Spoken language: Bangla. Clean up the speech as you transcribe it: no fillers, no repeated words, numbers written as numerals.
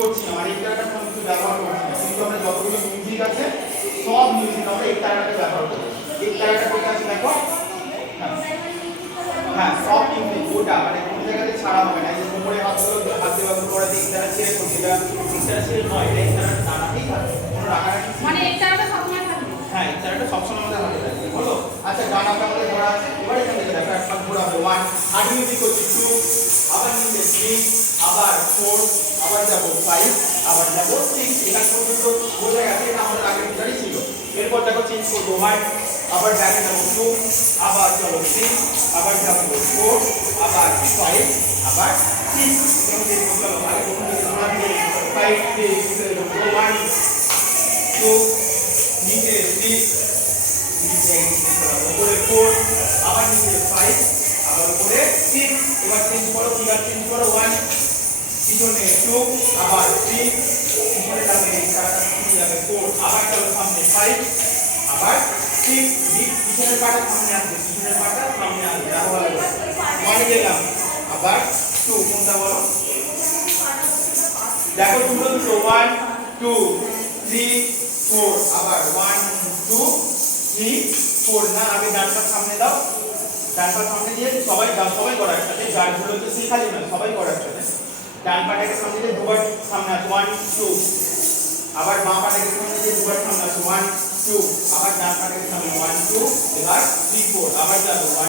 করছি না, মানে এই তারাটা আমি কিছু ব্যবহার করছি না, কিন্তু আমরা যতগুলো মিউজিক আছে সব মিউজিক আমরা এই তারাটাকে ব্যবহার করব। এই তারাটা কোথায় আছে দেখো, হ্যাঁ সব মিউজিক গোটা, মানে কোন জায়গাতে ছাড়া হবে না। এই যে কোমরে হাত দেওয়ার পরে এই তারা ছেড়ে করছি, এটা এই তারা ছেড়ে নয়, এটা এই তারাটা দাঁড়াতেই থাকবে, কোনো রাখারাখি মানে এই তারাটা সবসময় থাকবে। হ্যাঁ এই তারাটা সবসময় আমাদের হাতে থাকবে, হলো। আচ্ছা ডানাটা আমাদের ধরা আছে, এবার এখান থেকে দেখো একবার ঘোরাবে 1, হার্ড মিউজিক করছি 2, আবার নিচে 3, আবার 4, আবার যাব 5, আবার যাব 6। এটা পর্যন্ত বোঝা গেছে, এটা আমাদের আগের ভিতরেই ছিল। এরপর দেখো চেঞ্জ করবো 1, আবার ব্যাকে যাব 2, আবার যাব 3, আবার যাব 4, আবার 5, আবার 6। এখানে চেঞ্জ করতে হবে, আগে প্রথমে আমরা দিয়ে 5 6 1 2 নিচে 3, নিচে উপরে 4, আবার নিচে 5, আবার উপরে 6। এবার চেঞ্জ করো, ফিগার চেঞ্জ করো 1, পিছনে 2, আবার 3, পিছনে যাবে কাটা পিছনে যাবে 4, আবার চলো সামনে 5, আবার 6, পিছনের পাটা সামনে আসবে, পিছনের পাটা সামনে আসবে, আরো ভালো করে 1 গেলাম, আবার 2, কোনটা বলো দেখো, দুটো দুটো 1 2 3 4, আবার 1 2 3 4। না আগে ডানটা সামনে দাও, ডানটা সামনে দিয়ে সবাই করো একসাথে, যার গুলো তো শেখালি না সবাই করো একসাথে। ডান পাটাকে সামনে দিয়ে দুবার সামনে আসো 1 2, আবার বাম পাটাকে সামনে দিয়ে দুবার সামনে আসো 1 2, আবার ডান পাটাকে সামনে 1 2, এবার 3 4, আবার যাবো 1